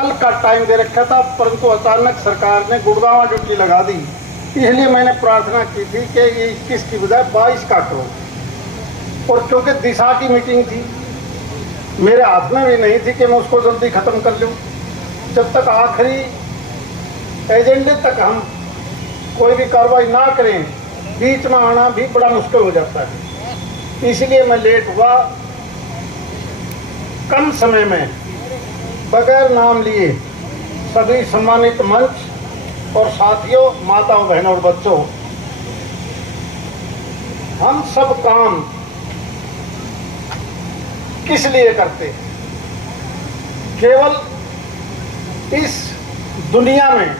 कल का टाइम दे रखा था, परंतु अचानक सरकार ने गुड़गांव ड्यूटी लगा दी। इसलिए मैंने प्रार्थना की थी कि ये 21 की बजाय 22 का करो। और क्योंकि दिशा की मीटिंग थी, मेरे हाथ में भी नहीं थी कि मैं उसको जल्दी ख़त्म कर लूँ। जब तक आखिरी एजेंडे तक हम कोई भी कार्रवाई ना करें, बीच में आना भी बड़ा मुश्किल हो जाता है। इसलिए मैं लेट हुआ। कम समय में बगैर नाम लिए सभी सम्मानित मंच और साथियों, माताओं, बहनों और बच्चों, हम सब काम किस लिए करते हैं? केवल इस दुनिया में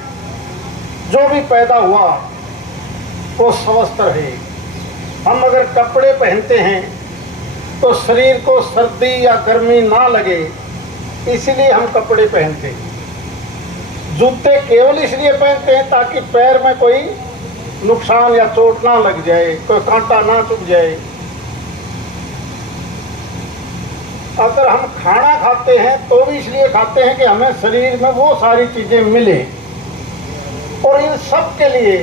जो भी पैदा हुआ वो स्वस्थ रहे। हम अगर कपड़े पहनते हैं तो शरीर को सर्दी या गर्मी ना लगे, इसलिए हम कपड़े पहनते हैं। जूते केवल इसलिए पहनते हैं ताकि पैर में कोई नुकसान या चोट ना लग जाए, कोई कांटा ना चुभ जाए। अगर हम खाना खाते हैं तो भी इसलिए खाते हैं कि हमें शरीर में वो सारी चीजें मिले। और इन सब के लिए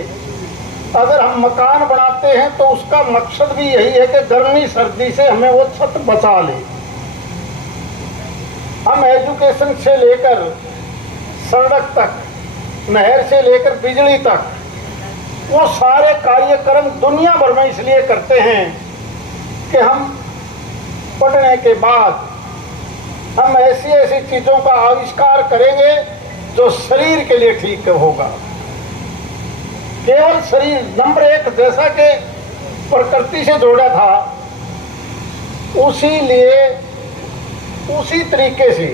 अगर हम मकान बनाते हैं तो उसका मकसद भी यही है कि गर्मी सर्दी से हमें वो छत बचा ले। हम एजुकेशन से लेकर सड़क तक, नहर से लेकर बिजली तक, वो सारे कार्यक्रम दुनिया भर में इसलिए करते हैं कि हम पढ़ने के बाद हम ऐसी ऐसी चीजों का आविष्कार करेंगे जो शरीर के लिए ठीक होगा। केवल शरीर नंबर एक, जैसा कि प्रकृति से जोड़ा था, उसी तरीके से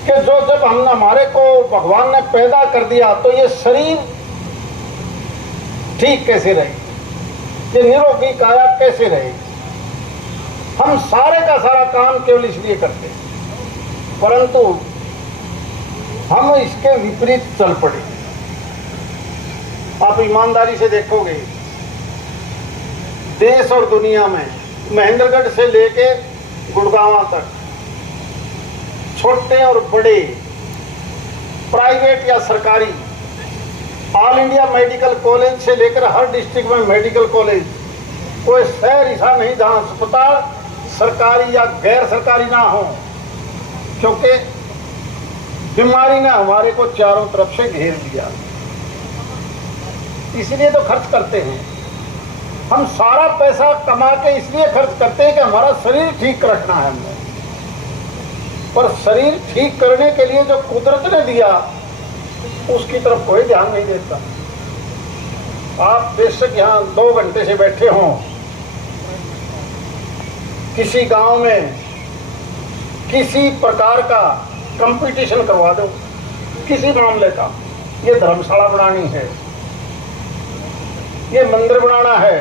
कि जो जब हमने हमारे को भगवान ने पैदा कर दिया तो ये शरीर ठीक कैसे रहे, ये निरोगी काया कैसे रहे। हम सारे का सारा काम केवल इसलिए करते हैं, परंतु हम इसके विपरीत चल पड़े। आप ईमानदारी से देखोगे, देश और दुनिया में महेंद्रगढ़ से लेके गुड़गांव तक छोटे और बड़े, प्राइवेट या सरकारी, ऑल इंडिया मेडिकल कॉलेज से लेकर हर डिस्ट्रिक्ट में मेडिकल कॉलेज, कोई शहर ऐसा नहीं जहां अस्पताल सरकारी या गैर सरकारी ना हो, क्योंकि बीमारी ने हमारे को चारों तरफ से घेर लिया। इसलिए तो खर्च करते हैं। हम सारा पैसा कमा के इसलिए खर्च करते हैं कि हमारा शरीर ठीक रखना है हमें। पर शरीर ठीक करने के लिए जो कुदरत ने दिया उसकी तरफ कोई ध्यान नहीं देता। आप बेशक यहाँ 2 घंटे से बैठे हों, किसी गांव में किसी प्रकार का कंपटीशन करवा दो, किसी मामले का, ये धर्मशाला बनानी है, ये मंदिर बनाना है,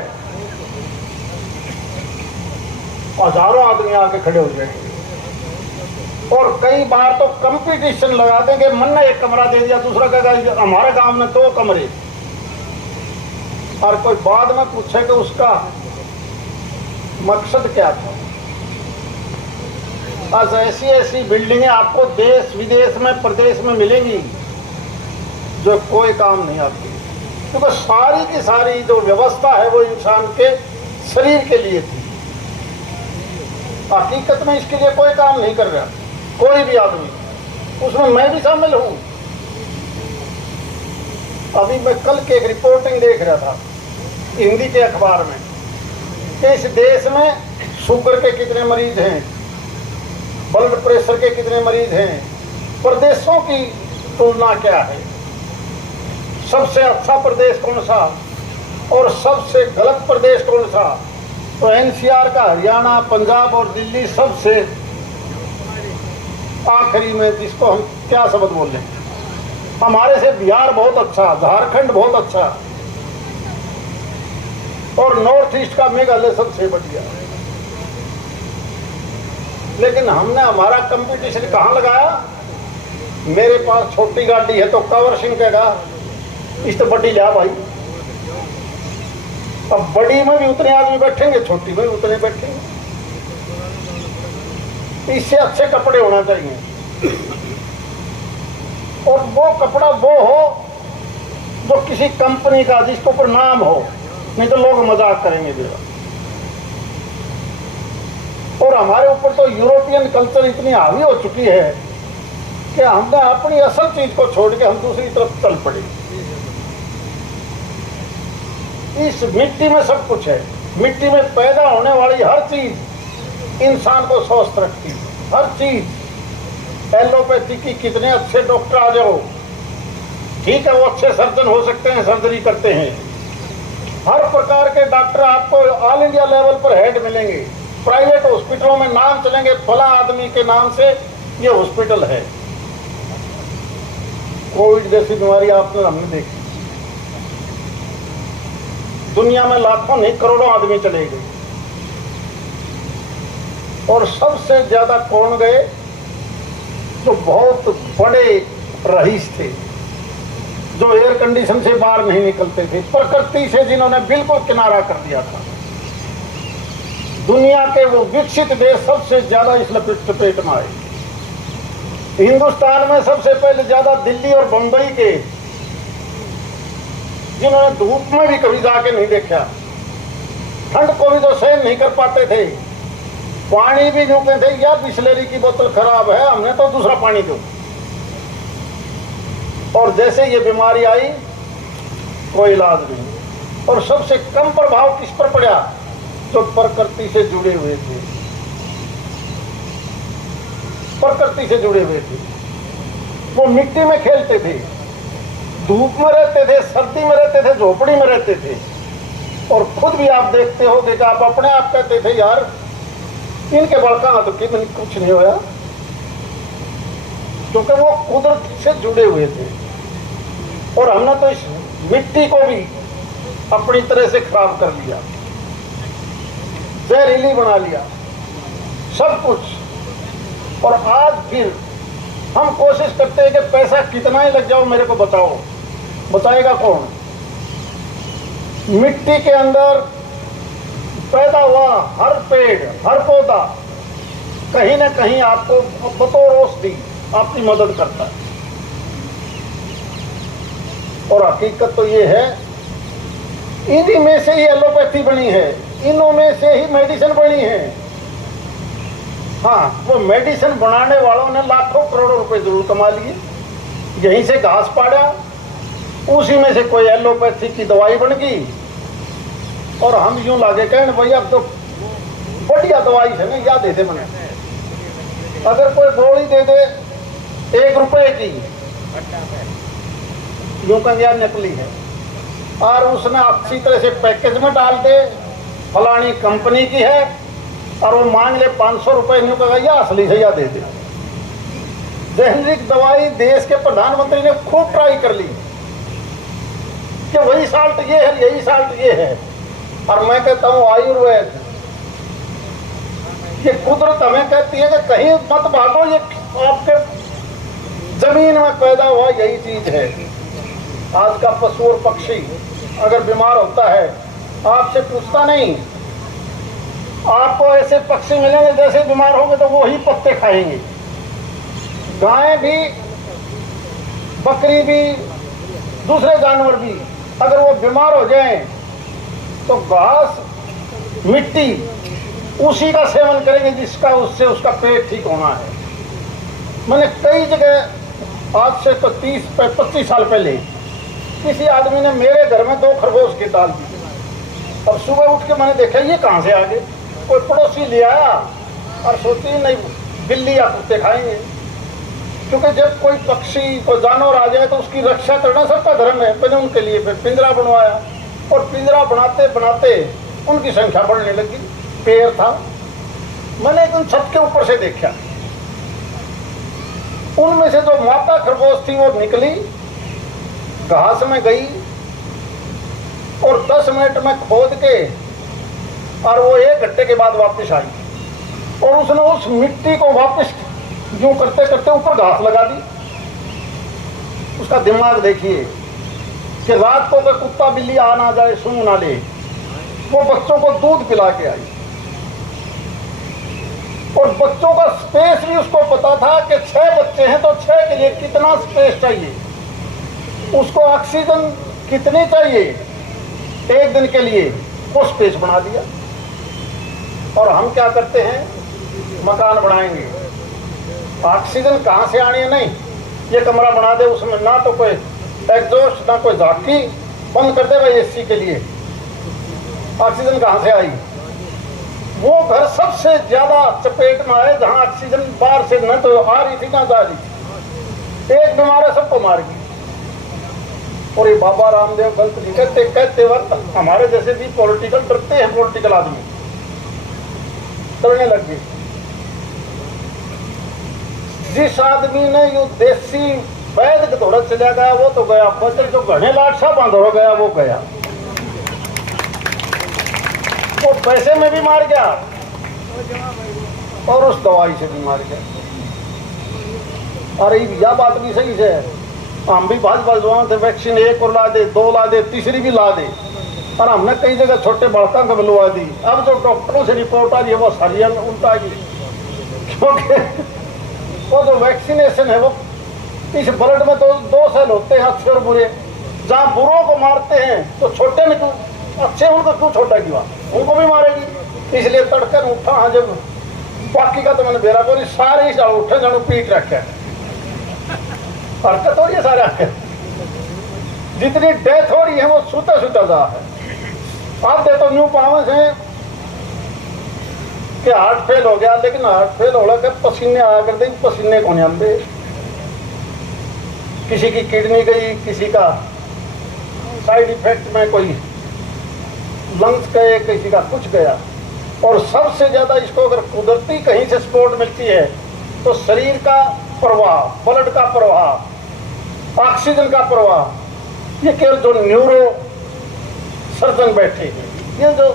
हजारों आदमी आके खड़े हो जाएंगे। और कई बार तो कंपटीशन लगा देंगे, मन ने एक कमरा दे दिया, दूसरा कहेगा हमारे गांव में 2 कमरे। और कोई बाद में पूछे कि उसका मकसद क्या था। आज ऐसी ऐसी बिल्डिंगें आपको देश विदेश में, प्रदेश में मिलेंगी जो कोई काम नहीं आती, क्योंकि सारी की सारी जो व्यवस्था है वो इंसान के शरीर के लिए थी। हकीकत में इसके लिए कोई काम नहीं कर रहा कोई भी आदमी, उसमें मैं भी शामिल हूं। अभी मैं कल की एक रिपोर्टिंग देख रहा था हिंदी के अखबार में कि इस देश में शुगर के कितने मरीज हैं, ब्लड प्रेशर के कितने मरीज हैं, प्रदेशों की तुलना क्या है, सबसे अच्छा प्रदेश कौन सा और सबसे गलत प्रदेश कौन सा। तो एनसीआर का हरियाणा, पंजाब और दिल्ली सबसे आखिरी में, जिसको हम क्या शब्द बोल रहे हैं। हमारे से बिहार बहुत अच्छा, झारखंड बहुत अच्छा, और नॉर्थ ईस्ट का मेघालय सबसे बढ़िया। लेकिन हमने हमारा कंपटीशन कहाँ लगाया? मेरे पास छोटी गाड़ी है तो कवर सिंह कहेगा इस तो बड़ी लिया भाई। अब बड़ी में भी उतने आदमी बैठेंगे, छोटी में भी उतने बैठेंगे। इससे अच्छे कपड़े होना चाहिए, और वो कपड़ा वो हो जो किसी कंपनी का, जिसके ऊपर नाम हो, नहीं तो लोग मजाक करेंगे मेरा। और हमारे ऊपर तो यूरोपियन कल्चर इतनी हावी हो चुकी है कि हमने अपनी असल चीज को छोड़ के हम दूसरी तरफ चल पड़े। इस मिट्टी में सब कुछ है। मिट्टी में पैदा होने वाली हर चीज इंसान को स्वस्थ रखती है, हर चीज। एलोपैथी की कितने अच्छे डॉक्टर आ जाओ, ठीक है, वो अच्छे सर्जन हो सकते हैं, सर्जरी करते हैं। हर प्रकार के डॉक्टर आपको ऑल इंडिया लेवल पर हेड मिलेंगे। प्राइवेट हॉस्पिटलों में नाम चलेंगे, फला आदमी के नाम से ये हॉस्पिटल है। कोविड जैसी बीमारी आपने हमने देखी, दुनिया में लाखों नहीं करोड़ों आदमी चले गए। और सबसे ज्यादा कौन गए? जो बहुत बड़े रईस थे, जो एयर कंडीशन से बाहर नहीं निकलते थे, प्रकृति से जिन्होंने बिल्कुल किनारा कर दिया था। दुनिया के वो विकसित देश सबसे ज्यादा इस लपेट में आए। हिंदुस्तान में सबसे पहले ज्यादा दिल्ली और बंबई के, जिन्होंने धूप में भी कभी जाके नहीं देखा, ठंड को भी तो सहन नहीं कर पाते थे, पानी भी यूं कहते थे, या बिस्लेरी की बोतल खराब है, हमने तो दूसरा पानी दो। और जैसे ये बीमारी आई, कोई इलाज नहीं। और सबसे कम प्रभाव किस पर पड़ा? जो प्रकृति से जुड़े हुए थे, प्रकृति से जुड़े हुए थे। वो मिट्टी में खेलते थे, धूप में रहते थे, सर्दी में रहते थे, झोपड़ी में रहते थे। और खुद भी आप देखते हो कि आप अपने आप कहते थे, यार इनके बड़का तो कुछ नहीं होया, क्योंकि वो कुदरत से जुड़े हुए थे। और हमने तो इस मिट्टी को भी अपनी तरह से खराब कर लिया, जहरीली बना लिया सब कुछ। और आज फिर हम कोशिश करते हैं कि पैसा कितना ही लग जाओ मेरे को बचाओ। बचाएगा कौन? मिट्टी के अंदर पैदा हुआ हर पेड़, हर पौधा कहीं ना कहीं आपको बतौर औषधि आपकी मदद करता है। और हकीकत तो ये है, इन्हीं में से ही एलोपैथी बनी है, इन्हों में से ही मेडिसिन बनी है। हाँ, वो मेडिसिन बनाने वालों ने लाखों करोड़ों रुपए जरूर कमा लिए। यहीं से घास पाड़ा, उसी में से कोई एलोपैथी की दवाई बन गई। और हम यूं लागे कहने, भाई अब तो बढ़िया दवाई है ना, या दे दे बने। अगर कोई गोली दे दे 1 रुपए की, यूं कहेंगे यार नकली है। और उसने अच्छी तरह से पैकेज में डाल दे, फलानी कंपनी की है, और वो मांग ले 500 रुपए, यूं कहेगा या असली है या दे दे। जेनरिक दवाई देश के प्रधानमंत्री ने खूब ट्राई कर ली कि वही साल्ट ये है, यही साल्ट ये है। और मैं कहता हूँ आयुर्वेद, ये कुदरत हमें कहती है कि कहीं मत भागो, ये आपके जमीन में पैदा हुआ यही चीज है। आज का पशु और पक्षी अगर बीमार होता है, आपसे पूछता नहीं। आपको ऐसे पक्षी मिलेंगे जैसे बीमार होंगे तो वो ही पत्ते खाएंगे। गाय भी, बकरी भी, दूसरे जानवर भी अगर वो बीमार हो जाएं तो घास, मिट्टी उसी का सेवन करेंगे जिसका उससे उसका पेट ठीक होना है। मैंने कई जगह, आज से तो 30-25 साल पहले, किसी आदमी ने मेरे घर में 2 खरगोश के डाल दी। और सुबह उठ के मैंने देखा ये कहाँ से आ गए। कोई पड़ोसी ले आया और सोची नहीं बिल्ली या कुत्ते खाएंगे, क्योंकि जब कोई पक्षी, कोई जानवर आ जाए तो उसकी रक्षा करना सबका धर्म है। मैंने उनके लिए फिर पिंजरा बनवाया, और पिंजरा बनाते बनाते उनकी संख्या बढ़ने लगी। पेड़ था, मैंने एक दिन छत के ऊपर से देखा, उनमें से जो माता खरगोश थी वो निकली, घास में गई, और 10 मिनट में खोद के, और वो 1 घंटे के बाद वापस आई। और उसने उस मिट्टी को वापस यूं करते करते ऊपर घास लगा दी। उसका दिमाग देखिए कि रात को कोई कुत्ता बिल्ली आ ना जाए, सुन ना ले, वो बच्चों को दूध पिला के आई। और बच्चों का स्पेस भी उसको पता था कि 6 बच्चे हैं तो 6 के लिए कितना स्पेस चाहिए, उसको ऑक्सीजन कितनी चाहिए एक दिन के लिए, वो स्पेस बना दिया। और हम क्या करते हैं, मकान बनाएंगे, ऑक्सीजन कहाँ से आनी है, नहीं ये कमरा बना दे, उसमें ना तो कोई एग्जॉस्ट ना कोई झांकी, बंद कर दे भाई एसी के लिए, ऑक्सीजन कहाँ से आई। वो घर सबसे ज्यादा चपेट में आए जहां ऑक्सीजन बाहर से न तो आ रही थी ना जा रही थी, एक बीमारी सबको मार गई। और ये बाबा रामदेव गलत नहीं कहते वक्त हमारे जैसे भी पॉलिटिकल डरते हैं, पॉलिटिकल आदमी डरने लग गए। जिस आदमी ने यू देसी वैद्य के दौरा चला गया वो तो गया, बचल जो घने लाट सा बांधो गया वो गया, वो पैसे में भी मार गया और उस दवाई से भी मार गया। अरे यह बात भी सही है, हम भी भाजपा थे, वैक्सीन एक और ला दे, 2 ला दे, तीसरी भी ला दे, और हमने कई जगह छोटे बालकों को मिलवा दी। अब जो डॉक्टरों से रिपोर्ट आ रही है वो सारी उल्टा गई, क्योंकि वो जो वैक्सीनेशन है वो इस ब्लड में तो 2 सेल होते हैं, अच्छे और बुरे। जहाँ बुरों को मारते हैं तो छोटे में क्यों, अच्छे उनको क्यों छोटा किया, उनको भी मारेगी। इसलिए तड़कर उठा, हाँ जब बाकी का तो मैंने बेरा को सारे ही उठे जानो पीट रखे, हरकत हो रही है सारे, जितनी डेथ हो रही है वो सुता सुता जा है। आप देखो न्यू पावर से कि हार्ट फेल हो गया, लेकिन हार्ट फेल हो गया पसीने आकर दे, पसीने को नहीं आते, किसी की किडनी गई, किसी का साइड इफेक्ट में कोई लंग्स गए, किसी का कुछ गया। और सबसे ज्यादा इसको अगर कुदरती कहीं से सपोर्ट मिलती है तो शरीर का प्रवाह, ब्लड का प्रवाह, ऑक्सीजन का प्रवाह, ये केवल जो न्यूरो सर्जन बैठे हैं, ये जो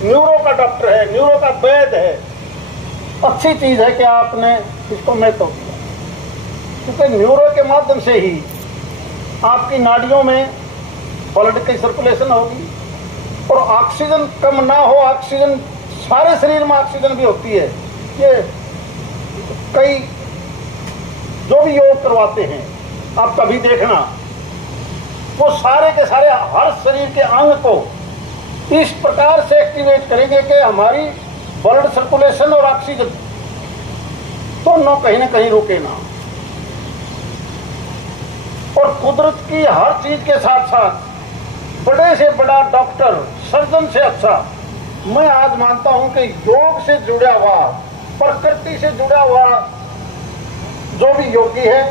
न्यूरो का डॉक्टर है, न्यूरो का वैद्य है, अच्छी चीज है कि आपने इसको महत्व दिया, क्योंकि न्यूरो के माध्यम से ही आपकी नाड़ियों में ब्लड की सर्कुलेशन होगी और ऑक्सीजन कम ना हो, ऑक्सीजन सारे शरीर में ऑक्सीजन भी होती है। ये कई जो भी योग करवाते हैं आप कभी देखना, वो सारे के सारे हर शरीर के अंग को इस प्रकार से एक्टिवेट करेंगे कि हमारी ब्लड सर्कुलेशन और ऑक्सीजन दोनों कहीं ना कहीं रुके ना। और कुदरत की हर चीज के साथ साथ बड़े से बड़ा डॉक्टर, सर्जन से अच्छा मैं आज मानता हूं कि योग से जुड़ा हुआ, प्रकृति से जुड़ा हुआ जो भी योगी है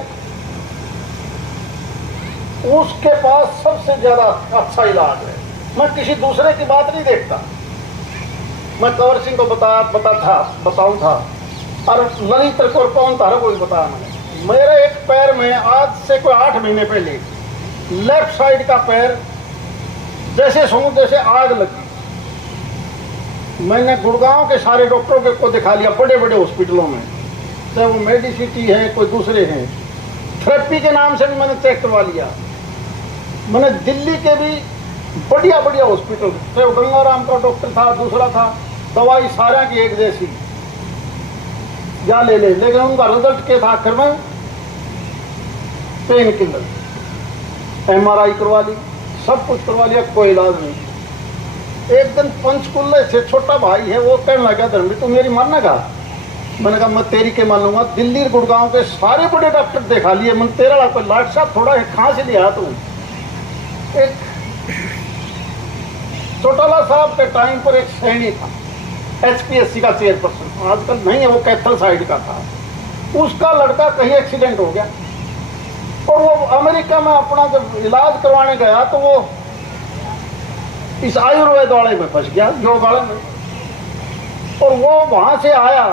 उसके पास सबसे ज्यादा अच्छा इलाज है। मैं किसी दूसरे की बात नहीं देखता, मैं कंवर सिंह को बताऊं था और ललित को कौन था कोई बताया मैंने। मेरे एक पैर में आज से कोई 8 महीने पहले लेफ्ट साइड का पैर जैसे सुनूं जैसे आग लगी। मैंने गुड़गांव के सारे डॉक्टरों को दिखा लिया, बड़े बड़े हॉस्पिटलों में, चाहे वो मेडिसिटी है कोई दूसरे हैं, थेरेपी के नाम से भी मैंने चेक करवा लिया। मैंने दिल्ली के भी बढ़िया बढ़िया हॉस्पिटल, चाहे वो गंगाराम का डॉक्टर था, दूसरा था, दवाई सारा की एक जैसी या ले लेकिन उनका रिजल्ट क्या था, आखिर में पेन किलर, MRI करवा ली, सब कुछ करवा लिया, कोई इलाज नहीं। एक दिन पंचकुले से छोटा भाई है वो कहने लगा, धर्मी तू मेरी मानना का? मैंने कहा मैं तेरी के मानूंगा। दिल्ली गुड़गांव के सारे बड़े डॉक्टर दिखा लिए, मैंने तेरा लाट साहब थोड़ा कहाँ से लिया तू? एक चौटाला साहब के टाइम पर एक सैनी था, HPSC का चेयरपर्सन, आजकल नहीं है, वो कैथल साइड का था। उसका लड़का कहीं एक्सीडेंट हो गया और वो अमेरिका में अपना जब इलाज करवाने गया तो वो इस आयुर्वेद वाले में फंस गया, योग वाले में, और वो वहां से आया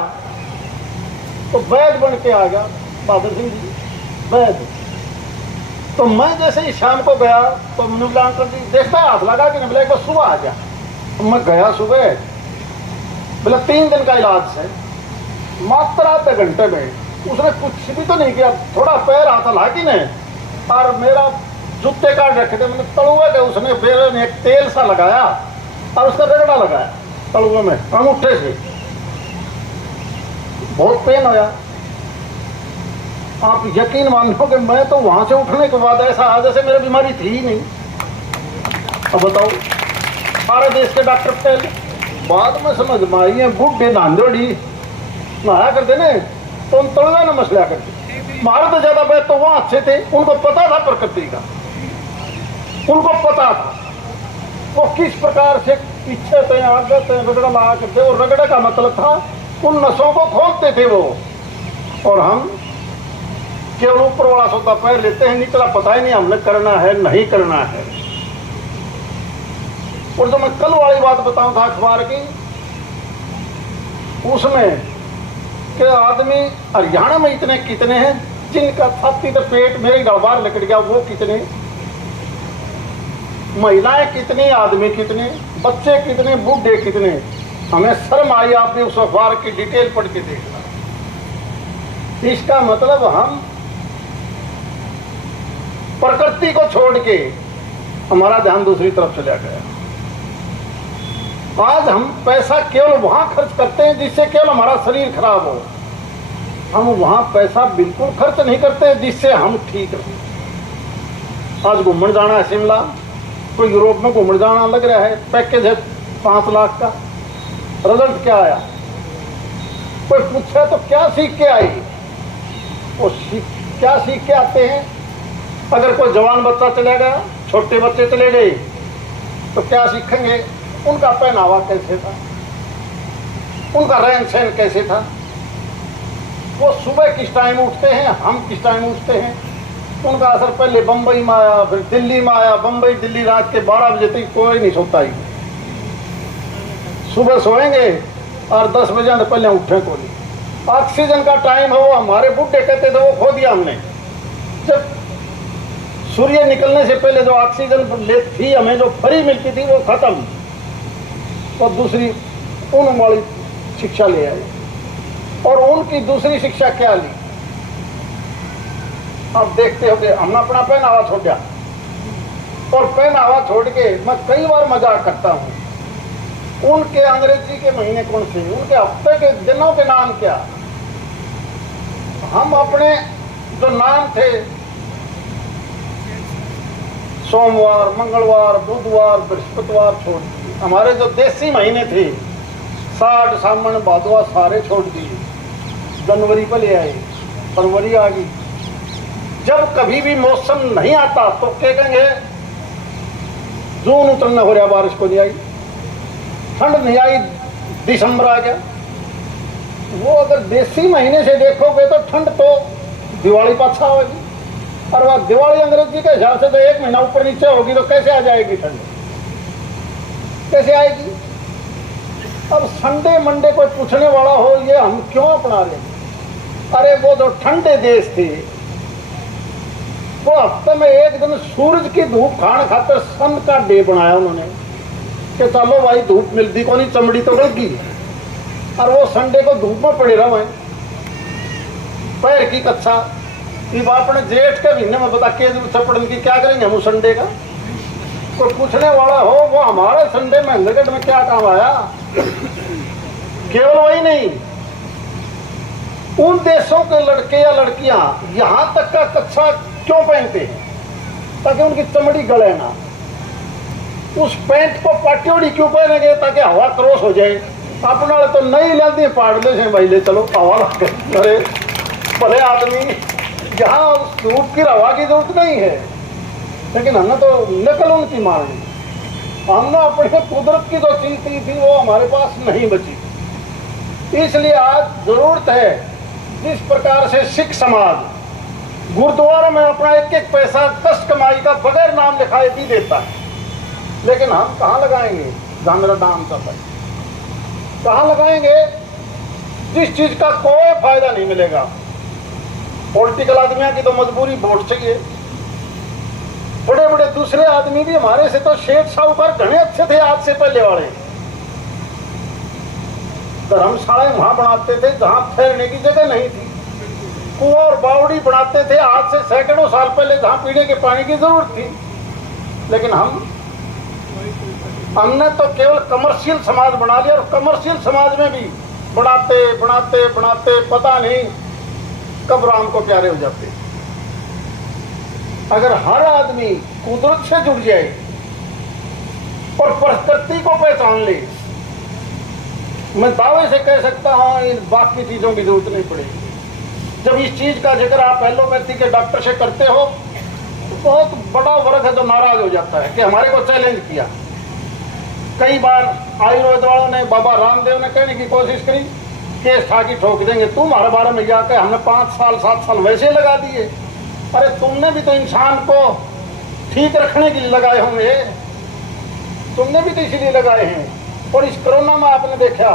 तो वैद्य बन के आ गया, बहादुर सिंह जी वैद्य। तो मैं जैसे ही शाम को गया तो मैंने बोला अंकल जी देखता हाथ लगा कि नहीं, बोला एक बार सुबह आ गया। तो मैं गया सुबह, बोला 3 दिन का इलाज है, मात्र आधे घंटे में उसने कुछ भी तो नहीं किया, थोड़ा पैर हाथ हला कि नहीं, और मेरा जूते काट रखे थे, मैंने तलुए थे, उसने पैर में एक तेल सा लगाया और उसका रगड़ा लगाया तलुए में अंगूठे से, बहुत पेन होया। आप यकीन मानो कि मैं तो वहां से उठने के बाद ऐसा आ जैसे मेरी बीमारी थी ही नहीं। अब बताओ, सारे देश के डॉक्टर पहले, बाद में समझ में आई है बुढ़े नांदोड़ी नहाया करते ने तो उन तलवा न मसला करते। मारे तो ज्यादा बैठ तो वहां अच्छे थे, उनको पता था प्रकृति का, उनको पता था वो किस प्रकार से पीछे थे आगे थे रगड़ा लगा करते। और रगड़े का मतलब था उन नसों को खोलते थे वो। और हम केवल ऊपर वाला सौदा पैर लेते हैं, निकला पता ही नहीं हमने करना है नहीं करना है। और जो मैं कल वाली बात बताऊं था अखबार की, उसमें कि आदमी हरियाणा में इतने कितने हैं जिनका छाती तो पेट मेरे गड़बार निकल गया, वो कितने, महिलाएं कितनी, आदमी कितने, बच्चे कितने, बूढ़े कितने। हमें शर्म आई आपने उस अखबार की डिटेल पढ़ के देखना। इसका मतलब हम प्रकृति को छोड़ के हमारा ध्यान दूसरी तरफ चला गया। आज हम पैसा केवल वहां खर्च करते हैं जिससे केवल हमारा शरीर खराब हो। हम वहां पैसा बिल्कुल खर्च नहीं करते जिससे हम ठीक रहें। आज घूमने जाना है शिमला, कोई यूरोप में घूमने जाना लग रहा है, पैकेज है 5 लाख का, रिजल्ट क्या आया? कोई पूछे तो क्या सीख के आई? वो क्या सीख के आते हैं? अगर कोई जवान बच्चा चले गया, छोटे बच्चे चले गए, तो क्या सीखेंगे? उनका पहनावा कैसे था, उनका रहन सहन कैसे था, वो सुबह किस टाइम उठते हैं, हम किस टाइम उठते हैं, उनका असर पहले बंबई में आया, फिर दिल्ली में आया। बंबई दिल्ली रात के 12 बजे तक कोई नहीं सोता ही, सुबह सोएंगे और 10 बजे तो पहले उठे को नहीं। ऑक्सीजन का टाइम है, वो हमारे बुढ़े कहते थे, वो खो दिया हमने। जब सूर्य निकलने से पहले जो ऑक्सीजन थी हमें, जो फ्री मिलती थी, वो खत्म, तो दूसरी उन वाली शिक्षा ले आए। और उनकी दूसरी शिक्षा क्या ली? आप देखते हो कि हमने अपना पहनावा छोड़ दिया। और पहनावा छोड़ के मैं कई बार मजाक करता हूं, उनके अंग्रेजी के महीने कौन से, उनके हफ्ते के दिनों के नाम क्या। हम अपने जो नाम थे, सोमवार, मंगलवार, बुधवार, बृहस्पतिवार छोड़ दिए। हमारे जो देसी महीने थे, साठ, सावन, भादवा, सारे छोड़ दिए। जनवरी पर ले आए, फरवरी आ गई। जब कभी भी मौसम नहीं आता तो क्या कहेंगे, जून उतरना हो रहा, बारिश को नहीं आई, ठंड नहीं आई, दिसंबर आ गया। वो अगर देसी महीने से देखोगे तो ठंड तो दिवाली पाछा होगी, और वह दिवाली अंग्रेजी के हिसाब से तो 1 महीना ऊपर नीचे होगी, तो कैसे आ जाएगी ठंड, कैसे आएगी? अब संडे मंडे कोई पूछने वाला हो, ये हम क्यों अपना रहे? अरे वो जो ठंडे देश थे, वो हफ्ते में 1 दिन सूरज की धूप खाने खातर सन का डे बनाया उन्होंने, कि चलो भाई धूप मिलती को नहीं, चमड़ी तो गई। और वो संडे को धूप में पड़े रहे, पैर की कच्चा। अब आपने जेठ के महीने में बता के चपड़न की क्या करेंगे हम संडे का? कोई पूछने वाला हो, वो हमारे संडे में नगट में क्या काम आया? केवल वही नहीं, उन देशों के लड़के या लड़कियां यहां तक का कच्चा क्यों पहनते हैं? ताकि उनकी चमड़ी गले ना। उस पैंट को पाटियोड़ी क्यों पहनेंगे? ताकि हवा क्रॉस हो जाए। अपना तो नहीं लेते, पाड़ ले से भाई ले चलो हवा लग। अरे भले आदमी, जहाँ धूप की हवा की जरूरत नहीं है, लेकिन हमने तो नकल उनकी मारनी। हमने अपने कुदरत की जो चीज थी वो हमारे पास नहीं बची। इसलिए आज जरूरत है, जिस प्रकार से सिख समाज गुरुद्वारा में अपना 1-1 पैसा कष्ट कमाई का बगैर नाम लिखाए भी देता है, लेकिन हम कहाँ लगाएंगे? जहाँ मेरा नाम का भाई कहाँ लगाएंगे? जिस चीज का कोई फायदा नहीं मिलेगा। पॉलिटिकल आदमियों की तो मजबूरी वोट चाहिए। बड़े बड़े दूसरे आदमी भी हमारे से तो शेठ साहूकार घने अच्छे थे आज से पहले वाले। धर्मशालाएं वहां बनाते थे जहां ठहरने की जगह नहीं थी, कुआं और बावड़ी बनाते थे आज से सैकड़ों साल पहले जहां पीने के पानी की जरूरत थी। लेकिन हमने तो केवल कमर्शियल समाज बना लिया, और कमर्शियल समाज में भी बढ़ाते बढ़ाते बढ़ाते पता नहीं कब राम को प्यारे हो जाते। अगर हर आदमी कुदरत से जुड़ जाए और प्रकृति को पहचान ले, मैं दावे से कह सकता हूं इन बाकी चीजों की जरूरत नहीं पड़ेगी। जब इस चीज का जिक्र आप एलोपैथी के डॉक्टर से करते हो तो बहुत बड़ा वर्ग है जो नाराज हो जाता है कि हमारे को चैलेंज किया। कई बार आयुर्वेद वालों ने, बाबा रामदेव ने कहने की कोशिश करी, केस ठाकी ठोक देंगे, तुम हर बार में जाकर हमने 5 साल 7 साल वैसे लगा दिए। अरे तुमने भी तो इंसान को ठीक रखने के लिए लगाए होंगे, तुमने भी तो इसीलिए लगाए हैं। और इस कोरोना में आपने देखा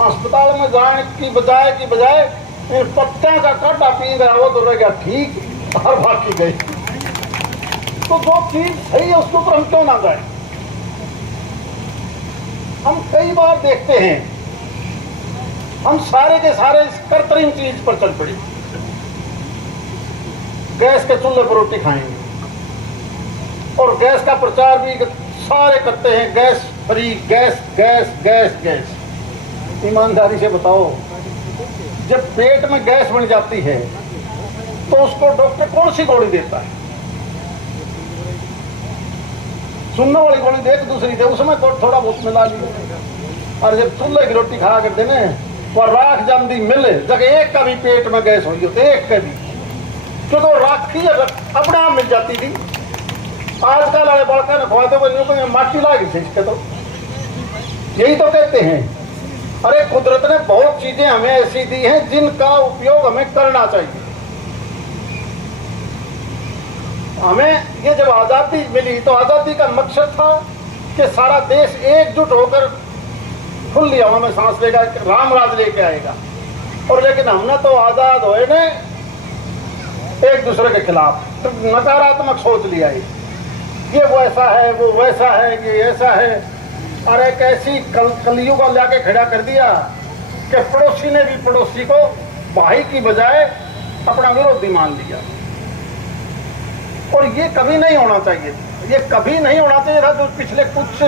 अस्पताल में जाने की बजाय इन पत्तियों का काटा पी गया, वो तो रह गया ठीक और बाकी गई। तो जो चीज सही है उसके ऊपर हम क्यों ना जाए। हम कई बार देखते हैं हम सारे के सारे इस कृत्रिम चीज पर चल पड़े। गैस के चूल्हे पर रोटी खाएंगे और गैस का प्रचार भी सारे करते हैं, gas free, gas gas gas gas. ईमानदारी से बताओ, जब पेट में गैस बन जाती है तो उसको डॉक्टर कौन सी गोली देता है? सुनने वाली गोली दे, दूसरी दे, उसमें तो थोड़ा बहुत मिला लिया। और जब चूल्हे की रोटी खा कर देने और राख जमदी मिले, जगह एक का भी पेट में गैस हुई हो तो एक का भी, क्योंकि राखी अपने आप मिल जाती थी। आजकल वाले बड़का ने खुआते हुए माटी लागी थी इसके, तो यही तो कहते हैं। अरे कुदरत ने बहुत चीजें हमें ऐसी दी हैं जिनका उपयोग हमें करना चाहिए। हमें ये जब आजादी मिली तो आजादी का मकसद था कि सारा देश एकजुट होकर खुली हवा में सांस लेगा, राम राज लेके आएगा। और लेकिन हमने तो आजाद होए ने एक दूसरे के खिलाफ तो नकारात्मक सोच लिया है, ये वैसा है, वो वैसा है, ये ऐसा है। और एक ऐसी कलयुग को लाके खड़ा कर दिया कि पड़ोसी ने भी पड़ोसी को भाई की बजाय अपना विरोधी मान लिया। और ये कभी नहीं होना चाहिए, ये कभी नहीं होना चाहिए था। जो पिछले कुछ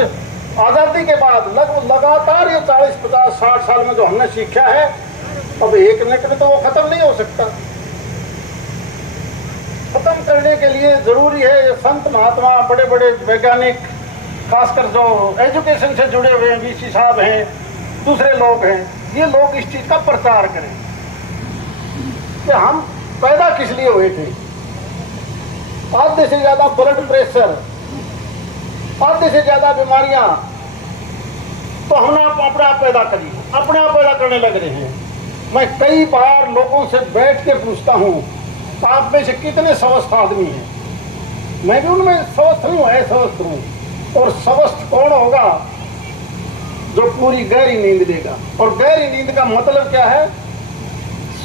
आजादी के बाद लगातार ये 40, 50, 60 साल में जो हमने सीखा है, अब एक मिनट में तो वो खत्म नहीं हो सकता। खत्म करने के लिए जरूरी है ये संत महात्मा, बड़े बड़े वैज्ञानिक, खासकर जो एजुकेशन से जुड़े हुए हैं, वीसी साहब हैं, दूसरे लोग हैं, ये लोग इस चीज का प्रचार करें कि हम पैदा किस लिए हुए थे। आधे से ज्यादा ब्लड प्रेशर, आधे से ज्यादा बीमारियां तो हमने अपने आप पैदा करी, अपने आप पैदा करने लग रहे हैं। मैं कई बार लोगों से बैठ के पूछता हूं, आप में से कितने स्वस्थ आदमी हैं? मैं भी उनमें स्वस्थ हूँ, अस्वस्थ हूँ। और स्वस्थ कौन होगा? जो पूरी गहरी नींद लेगा। और गहरी नींद का मतलब क्या है?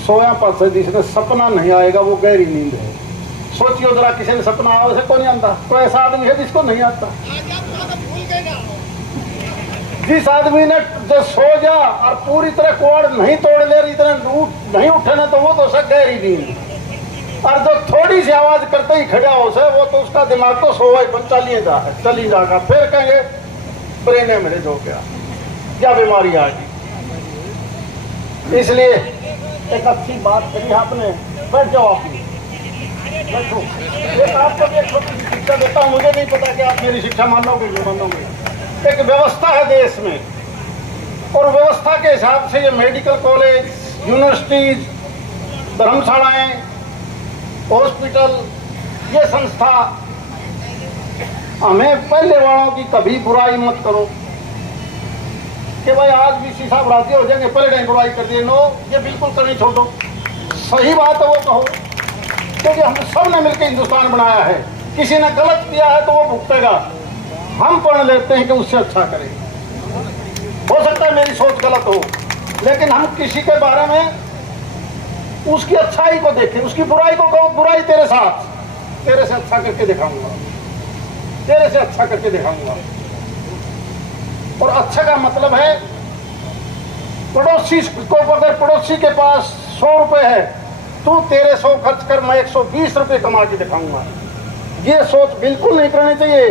सोया पास जिसने सपना नहीं आएगा वो गहरी नींद है। सोचियो जरा, किसी ने सपना आया उसे कौन जानता? कोई ऐसा आदमी है जिसको नहीं आता? जिस आदमी ने जो सो जा और पूरी तरह कोड़ नहीं तोड़ ले, इतना नहीं उठे ना, तो वो तो सब गहरी नींद। और जो थोड़ी सी आवाज करते ही खड़ा हो से, वो तो उसका दिमाग तो सोए चली जाएगा। फिर कहेंगे ब्रेन हेमरेज हो गया, क्या बीमारी आ गई। इसलिए एक अच्छी बात कही आपने, बैठ जाओ आप बैठो। एक आपको भी एक छोटी सी शिक्षा देता हूँ, मुझे नहीं पता कि आप मेरी शिक्षा मानोगे नहीं मानोगे। एक व्यवस्था है देश में, और व्यवस्था के हिसाब से ये मेडिकल कॉलेज, यूनिवर्सिटीज, धर्मशालाएं, हॉस्पिटल, ये संस्था, हमें पहले वालों की कभी बुराई मत करो कि भाई आज वीसी साहब राजी हो जाएंगे, पहले नहीं बुराई कर दिए। नो, ये बिल्कुल करनी छोड़ो। सही बात है वो कहो, क्योंकि हम सब ने मिलकर हिंदुस्तान बनाया है। किसी ने गलत किया है तो वो भुगतेगा। हम पढ़ लेते हैं कि उससे अच्छा करें। हो सकता है मेरी सोच गलत हो, लेकिन हम किसी के बारे में उसकी अच्छाई को देखें, उसकी बुराई को कहो बुराई तेरे साथ, तेरे से अच्छा करके दिखाऊंगा, तेरे से अच्छा करके दिखाऊंगा। और अच्छा का मतलब है पड़ोसी को, अगर पड़ोसी के पास 100 रुपए है, तू तेरे 100 खर्च कर, मैं 120 रुपए कमा के दिखाऊंगा। ये सोच बिल्कुल नहीं करनी चाहिए।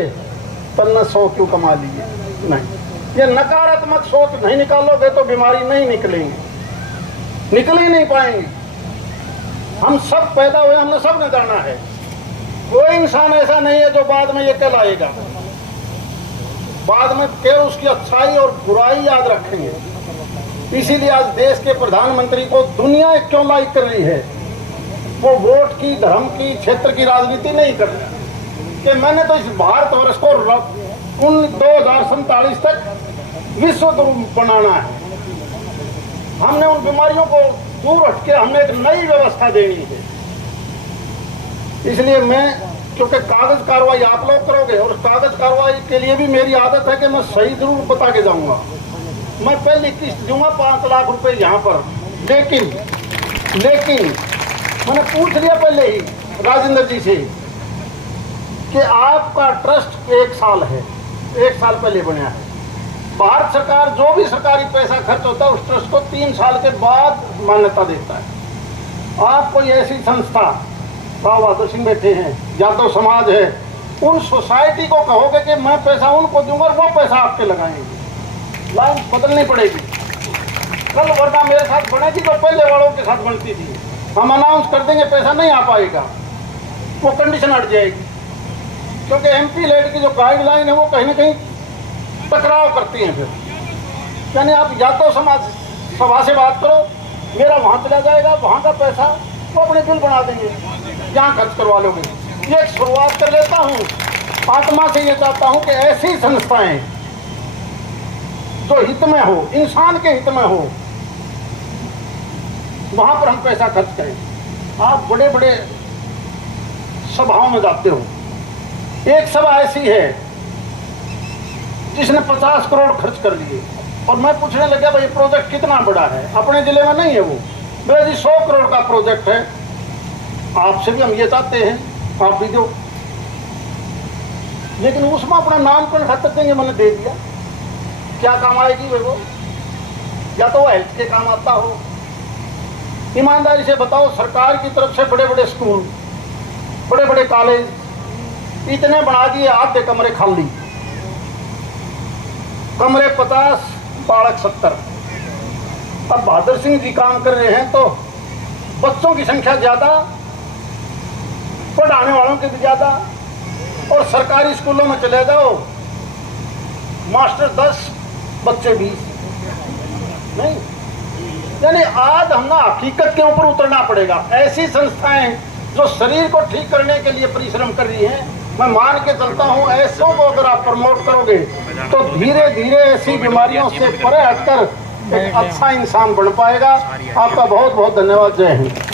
100 क्यों कमा लिए, नहीं। ये नकारात्मक सोच नहीं निकालोगे तो बीमारी नहीं निकलेंगी, निकल ही नहीं पाएंगी। हम सब पैदा हुए, हमने सब ने जाना है। कोई इंसान ऐसा नहीं है जो बाद में ये कहलाएगा, बाद में केवल उसकी अच्छाई और बुराई याद रखेंगे। इसीलिए आज देश के प्रधानमंत्री को दुनिया क्यों लाइक कर रही है? वो वोट की, धर्म की, क्षेत्र की राजनीति नहीं कर रही कि मैंने तो इस भारतवर्ष को 2047 तक विश्व गुरु बनाना है। हमने उन बीमारियों को दूर हटके हमने एक नई व्यवस्था देनी है। इसलिए मैं, क्योंकि कागज कार्रवाई आप लोग करोगे और कागज कार्रवाई के लिए भी मेरी आदत है कि मैं सही जरूर बता के जाऊंगा। मैं पहली किस्त दूंगा 5 लाख रुपए यहाँ पर, लेकिन मैंने पूछ लिया पहले ही राजेंद्र जी से कि आपका ट्रस्ट 1 साल है, 1 साल पहले बना है। भारत सरकार जो भी सरकारी पैसा खर्च होता है उस ट्रस्ट को 3 साल के बाद मान्यता देता है। आप कोई ऐसी संस्था, राव बहादुर सिंह बैठे हैं, यादव समाज है, उन सोसाइटी को कहोगे कि मैं पैसा उनको दूंगा और वो पैसा आपके लगाएंगे, लाइन बदलनी पड़ेगी। कल वरना मेरे साथ बनेगी तो पहले वालों के साथ बनती थी। हम अनाउंस कर देंगे पैसा नहीं आ पाएगा, वो कंडीशन हट जाएगी। क्योंकि एमपी लेड की जो गाइडलाइन है वो कहीं ना कहीं टकराव करती हैं। फिर यानी आप यादव समाज सभा से बात करो, मेरा वहाँ चला जाएगा, वहाँ का पैसा वो अपने बिल बना देंगे, यहाँ खर्च करवा लोगे। ये एक शुरुआत कर लेता हूँ। आत्मा से ये चाहता हूँ कि ऐसी संस्थाएं जो हित में हो, इंसान के हित में हो, वहाँ पर हम पैसा खर्च करें। आप बड़े बड़े सभाओं में जाते हो, एक सभा ऐसी है जिसने 50 करोड़ खर्च कर लिए और मैं पूछने लगा भाई प्रोजेक्ट कितना बड़ा है? अपने जिले में नहीं है वो, मेरा जी 100 करोड़ का प्रोजेक्ट है, आपसे भी हम ये चाहते हैं, आप भी दो। लेकिन उसमें अपना नाम कौन खर्च देंगे? मैंने दे दिया, क्या काम आएगी वो? या तो वो हेल्थ के काम आता हो। ईमानदारी से बताओ, सरकार की तरफ से बड़े बड़े स्कूल, बड़े बड़े कॉलेज इतने बना दिए, आधे कमरे खाली, कमरे 50, बालक 70। अब बहादुर सिंह जी काम कर रहे हैं तो बच्चों की संख्या ज्यादा, पढ़ाने वालों की भी ज्यादा, और सरकारी स्कूलों में चले जाओ, मास्टर 10, बच्चे 20 नहीं। यानी आज हमने हकीकत के ऊपर उतरना पड़ेगा। ऐसी संस्थाएं जो शरीर को ठीक करने के लिए परिश्रम कर रही हैं, मैं मान के चलता हूं ऐसों को अगर आप प्रमोट करोगे तो धीरे धीरे ऐसी बीमारियों से परे हटकर एक अच्छा इंसान बन पाएगा। आपका बहुत बहुत धन्यवाद। जय हिंद।